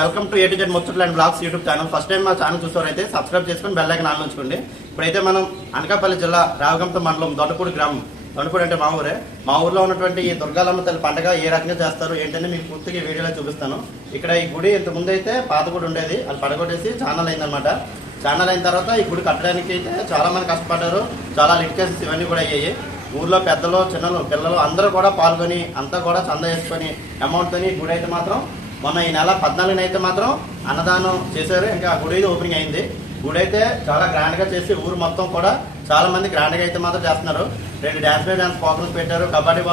Welcome to A to Z ముచ్చట్లు and blogs YouTube channel. First time మా channel చూస్తారైతే subscribe చేసుకొని bell icon on ఉంచుకోండి. ఇప్పుడైతే మనం అనకాపల్లి జిల్లా రావగంప మండలం దొండపూడి గ్రామం, దొండపూడి అంటే మా ఊరే. మా ఊర్లో ఉన్నటువంటి ఈ దుర్గాలమ్మ తల్లి పండుగ ఏ రకంగా చేస్తారు ఏంటంటే మీకు పూర్తిగా ఈ వీడియోలో చూపిస్తాను. ఇక్కడ ఈ గుడి ఇంత ముందు అయితే పాత గుడి ఉండేది, అది పడగొట్టేసి ఛానల్ అయిందనమాట. ఛానల్ అయిన తర్వాత ఈ గుడి కట్టడానికి అయితే చాలా మంది కష్టపడ్డారు, చాలా లిట్ కేసెస్ ఇవన్నీ కూడా అయ్యాయి. ఊర్లో పెద్దలు చిన్నలు పిల్లలు అందరూ కూడా పాల్గొని అంతా కూడా చందా వేసుకొని అమౌంట్తోని గుడి అయితే మాత్రం మొన్న ఈ నెల 14న అయితే మాత్రం అన్నదానం చేశారు. ఇంకా గుడి అయితే ఓపెనింగ్ అయింది. గుడి అయితే చాలా గ్రాండ్గా చేసి ఊరు మొత్తం కూడా చాలా మంది గ్రాండ్గా అయితే మాత్రం చేస్తున్నారు. 2 డ్యాన్స్ ప్రోగ్రామ్స్ పెట్టారు, కబడ్డీ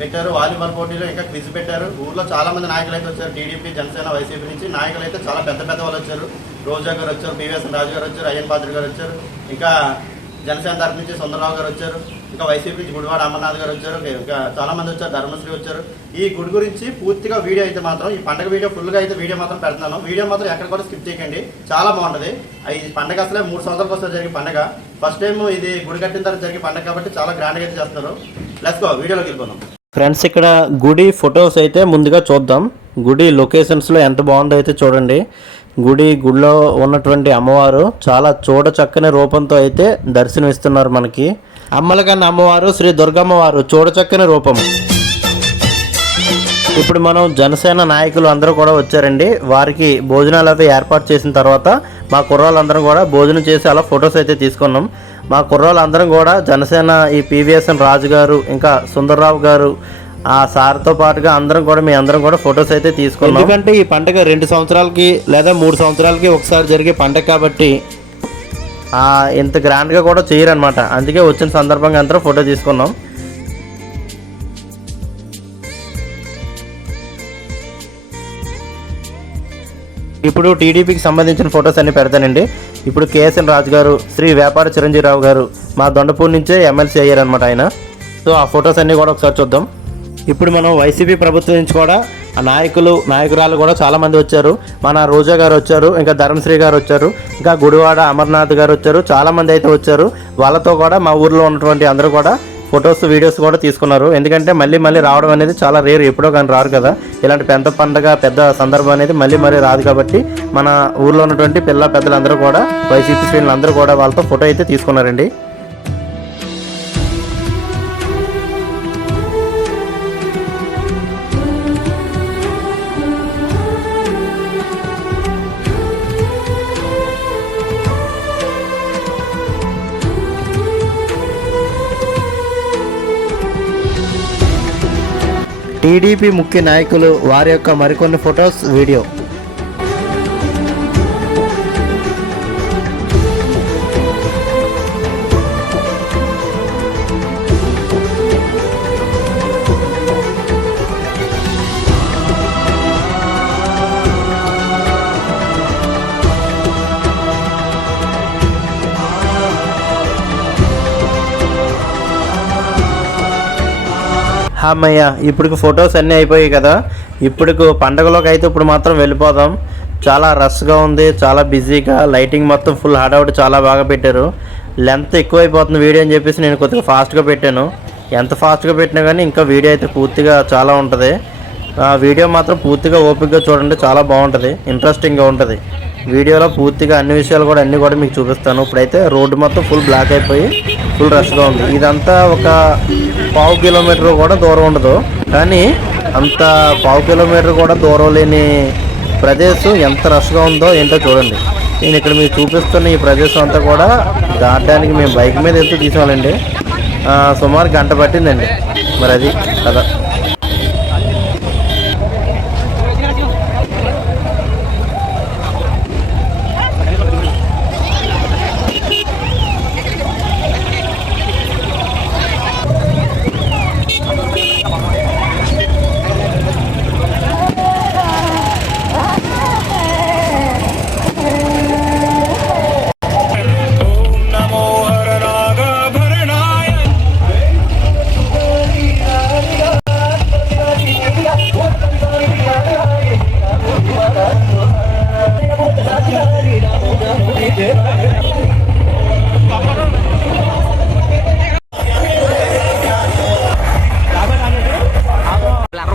పెట్టారు, వాలీబాల్ పోటీలు, ఇంకా క్విజ్ పెట్టారు. ఊర్లో చాలా మంది నాయకులు అయితే వచ్చారు. టీడీపీ, జనసేన, వైసీపీ నుంచి నాయకులు అయితే చాలా పెద్ద వాళ్ళు వచ్చారు. రోజా గారు వచ్చారు, పివిఎస్ రాజు గారు వచ్చారు, అయ్యన్ పాత్రి గారు వచ్చారు, ఇంకా జనసేన తరఫు నుంచి సుందరరావు గారు వచ్చారు, ఇంకా వైసీపీ నుంచి గుడివాడ అమర్నాథ్ గారు వచ్చారు, ఇంకా చాలా మంది వచ్చారు, ధర్మశ్రీ వచ్చారు. ఈ గుడి గురించి పూర్తిగా వీడియో అయితే మాత్రం ఈ పండుగ వీడియో ఫుల్గా అయితే వీడియో మాత్రం పెడుతున్నాను. వీడియో మాత్రం ఎక్కడ కూడా స్కిప్ చేయకండి, చాలా బాగుంటుంది. ఈ పండుగ అసలే 3 సంవత్సరాలకు వస్తే జరిగే పండుగ. ఫస్ట్ టైం ఇది గుడి కట్టిన తర్వాత జరిగే పండుగ కాబట్టి చాలా గ్రాండ్గా అయితే చేస్తున్నారు. లెట్స్ గో, వీడియోలోకి వెళ్ళిపోదాం. ఫ్రెండ్స్, ఇక్కడ గుడి ఫొటోస్ అయితే ముందుగా చూద్దాం. గుడి లొకేషన్స్లో ఎంత బాగుందో అయితే చూడండి. గుడిలో ఉన్నటువంటి అమ్మవారు చాలా చూడ చక్కని రూపంతో అయితే దర్శనమిస్తున్నారు మనకి. అమ్మలకన్న అమ్మవారు శ్రీ దుర్గమ్మవారు చూడ చక్కని రూపం. ఇప్పుడు మనం జనసేన నాయకులు అందరూ కూడా వచ్చారండి. వారికి భోజనాలు అవి ఏర్పాటు చేసిన తర్వాత మా కుర్రాళ్ళందరం కూడా భోజనం చేసి అలా ఫొటోస్ అయితే తీసుకున్నాం. మా కుర్రాళ్ళందరం కూడా జనసేన ఈ పివిఎస్ఎన్ రాజు గారు, ఇంకా సుందర్రావు గారు, ఆ సార్తో పాటుగా మీ అందరం కూడా ఫొటోస్ అయితే తీసుకున్నాం. ఎందుకంటే ఈ పండుగ 2 సంవత్సరాలకి లేదా 3 సంవత్సరాలకి ఒకసారి జరిగే పండుగ కాబట్టి ఇంత గ్రాండ్గా కూడా చేయరనమాట. అందుకే వచ్చిన సందర్భంగా అందరూ ఫోటో తీసుకున్నాం. ఇప్పుడు టీడీపీకి సంబంధించిన ఫొటోస్ అన్ని పెడతానండి. ఇప్పుడు కేఎస్ఎన్ రాజు గారు, శ్రీ వ్యాపార చిరంజీవిరావు గారు మా దొండపూడి నుంచే ఎమ్మెల్సీ అయ్యారనమాట ఆయన. సో ఆ ఫొటోస్ అన్నీ కూడా ఒకసారి చూద్దాం. ఇప్పుడు మనం వైసీపీ ప్రభుత్వం నుంచి కూడా ఆ నాయకురాలు కూడా చాలామంది వచ్చారు. మన రోజా గారు వచ్చారు, ఇంకా ధర్మశ్రీ గారు వచ్చారు, ఇంకా గుడివాడ అమర్నాథ్ గారు వచ్చారు. చాలామంది అయితే వచ్చారు. వాళ్ళతో కూడా మా ఊర్లో ఉన్నటువంటి అందరూ కూడా ఫొటోస్ వీడియోస్ కూడా తీసుకున్నారు. ఎందుకంటే మళ్ళీ రావడం అనేది చాలా రేర్, ఎప్పుడో కానీ రారు కదా. ఇలాంటి పెద్ద పండుగ పెద్ద సందర్భం అనేది మళ్ళీ రాదు కాబట్టి మన ఊర్లో ఉన్నటువంటి పెద్దలందరూ కూడా వైసీపీ శ్రేణులు అందరూ కూడా వాళ్ళతో ఫోటో అయితే తీసుకున్నారండి. టీడీపీ ముఖ్య నాయకులు వారి యొక్క మరికొన్ని ఫొటోస్ వీడియో. అమ్మయ్య, ఇప్పుడు ఫొటోస్ అన్నీ అయిపోయాయి కదా. ఇప్పుడు పండగలోకి అయితే ఇప్పుడు మాత్రం వెళ్ళిపోదాం. చాలా రష్గా ఉంది, చాలా బిజీగా, లైటింగ్ మొత్తం ఫుల్ హడావుడి చాలా బాగా పెట్టారు. లెంత్ ఎక్కువైపోతుంది వీడియో అని చెప్పేసి నేను కొద్దిగా ఫాస్ట్గా పెట్టాను. ఎంత ఫాస్ట్గా పెట్టినా కానీ ఇంకా వీడియో అయితే పూర్తిగా చాలా ఉంటుంది. వీడియో మాత్రం పూర్తిగా ఓపికగా చూడండి, చాలా బాగుంటుంది, ఇంట్రెస్టింగ్గా ఉంటుంది. వీడియోలో పూర్తిగా అన్ని విషయాలు కూడా అన్నీ కూడా మీకు చూపిస్తాను. ఇప్పుడైతే రోడ్డు మొత్తం ఫుల్ బ్లాక్ అయిపోయి ఫుల్ రష్గా ఉంది. ఇదంతా ఒక 1/2 కిలోమీటర్ కూడా దూరం ఉండదు, కానీ అంత 1/2 కిలోమీటర్ కూడా దూరం లేని ప్రదేశం ఎంత రష్గా ఉందో ఏంటో చూడండి. నేను ఇక్కడ మీకు చూపిస్తున్న ఈ ప్రదేశం అంతా కూడా దాటడానికి మేము బైక్ మీద వెళ్తూ తీసుకోవాలండి. సుమారు గంట పట్టిందండి. మరి అది కదా.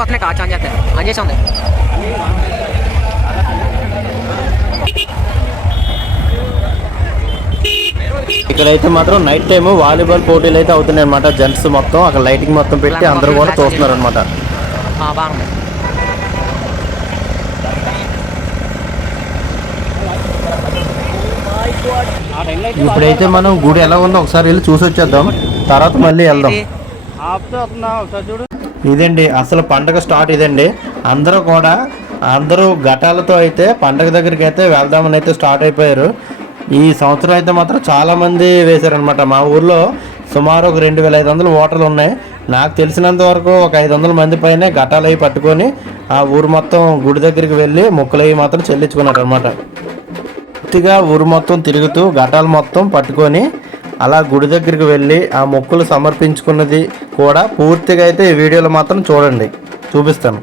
Arroz nih kacang jatuh, aja sonde. ఇక్కడైతే మాత్రం నైట్ టైం వాలీబాల్ పోటీలు అయితే అవుతున్నాయి అనమాట. జెంట్స్ మొత్తం అక్కడ లైటింగ్ మొత్తం పెట్టి అందరూ కూడా చూస్తున్నారు అనమాట. ఇప్పుడైతే మనం గుడి ఎలా ఉందో ఒకసారి వెళ్ళి చూసి వచ్చేద్దాం, తర్వాత మళ్ళీ వెళ్దాం. ఇదండి అసలు పండగ స్టార్ట్. ఇదండి అందరూ ఘటాలతో అయితే పండగ దగ్గరికి అయితే వెళ్దామని అయితే స్టార్ట్ అయిపోయారు. ఈ సంవత్సరం అయితే మాత్రం చాలామంది వేశారనమాట. మా ఊర్లో సుమారు ఒక 2500 ఓటర్లు ఉన్నాయి. నాకు తెలిసినంత వరకు ఒక 500 మంది పైనే ఘటాలు అవి పట్టుకొని ఆ ఊరు మొత్తం గుడి దగ్గరికి వెళ్ళి మొక్కులు అవి మాత్రం చెల్లించుకున్నారు అనమాట. పూర్తిగా ఊరు మొత్తం తిరుగుతూ ఘటాలు మొత్తం పట్టుకొని అలా గుడి దగ్గరికి వెళ్ళి ఆ మొక్కులు సమర్పించుకున్నది కూడా పూర్తిగా అయితే ఈ వీడియోలో మాత్రం చూడండి, చూపిస్తాను.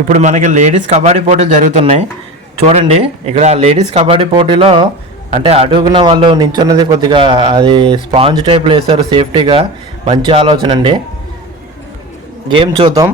ఇప్పుడు మనకి లేడీస్ కబడ్డీ పోటీలు జరుగుతున్నాయి చూడండి. ఇక్కడ లేడీస్ కబడ్డీ పోటీలో అంటే అడుగున వాళ్ళు నించున్నది కొద్దిగా అది స్పాంజ్ టైప్లో వేశారు సేఫ్టీగా. మంచి ఆలోచన అండి. గేమ్ చూద్దాం.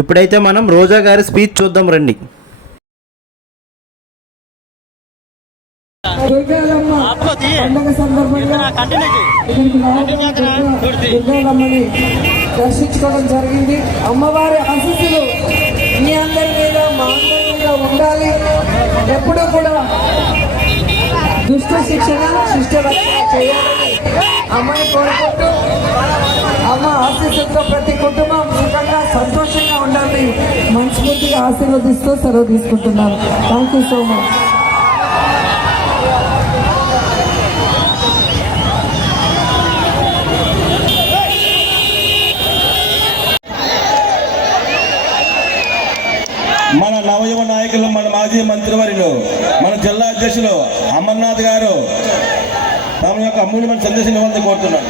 ఇప్పుడైతే మనం రోజా గారి స్పీచ్ చూద్దాం రండి. పండుగ సందర్భంగా దుర్గాలమ్మని దర్శించుకోవడం జరిగింది. అమ్మవారి ఆశీస్సులు మీ అందరి మీద మా అందరి మీద ఉండాలి. ఎప్పుడూ కూడా దుష్ట శిక్షణ శిష్ట రక్షణ చేయాలని అమ్మని కోరుకుంటూ అమ్మ ఆశీస్సులతో ప్రతి కుటుంబం సుఖంగా సంతోషంగా ఉండాలని మనస్ఫూర్తిగా ఆశీర్వదిస్తూ సెలవు తీసుకుంటున్నాను. Thank you so much. నాయకులు, మన మాజీ మంత్రివర్యులు, మన జిల్లా అధ్యక్షులు అమర్నాథ్ గారు తమ యొక్క అమూల్యమైన సందేశం ఇవ్వాలని కోరుతున్నాను.